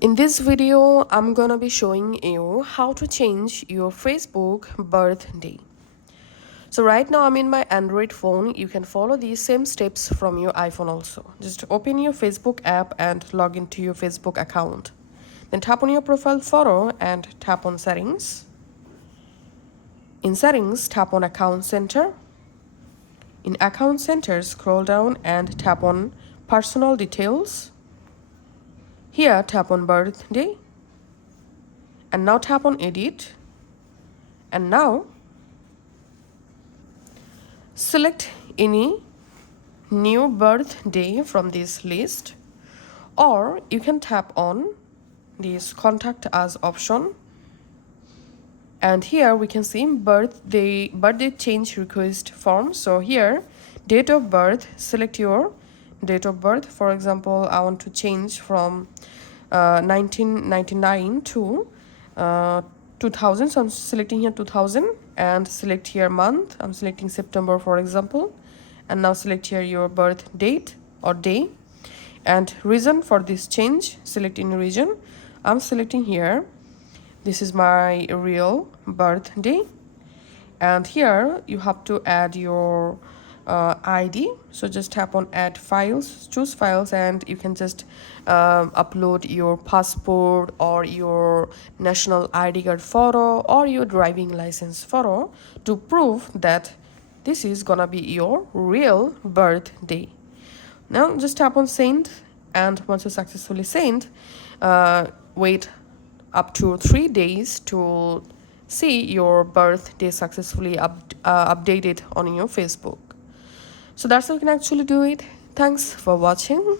In this video, I'm gonna be showing you how to change your Facebook birthday. So right now I'm in my Android phone. You can follow these same steps from your iPhone also. Just open your Facebook app and log into your Facebook account. Then tap on your profile photo and tap on settings. In settings, tap on account center. In account center, scroll down and tap on personal details. Here, tap on birthday. And now tap on edit. And now select any new birthday from this list, or you can tap on this contact us option, and here we can see birthday change request form. So here, date of birth, select your date of birth. For example, I want to change from 1999 to 2000, so I'm selecting here 2000 and select here month. I'm selecting September, for example, and now select here your birth date or day, and reason for this change, select in region. I'm selecting here, this is my real birthday, and here you have to add your ID. So just tap on add files, choose files, and you can just upload your passport or your national ID card photo or your driving license photo to prove that this is gonna be your real birthday. Now just tap on send, and once you successfully send, wait up to 3 days to see your birthday successfully updated on your Facebook. So that's how you can actually do it. Thanks for watching.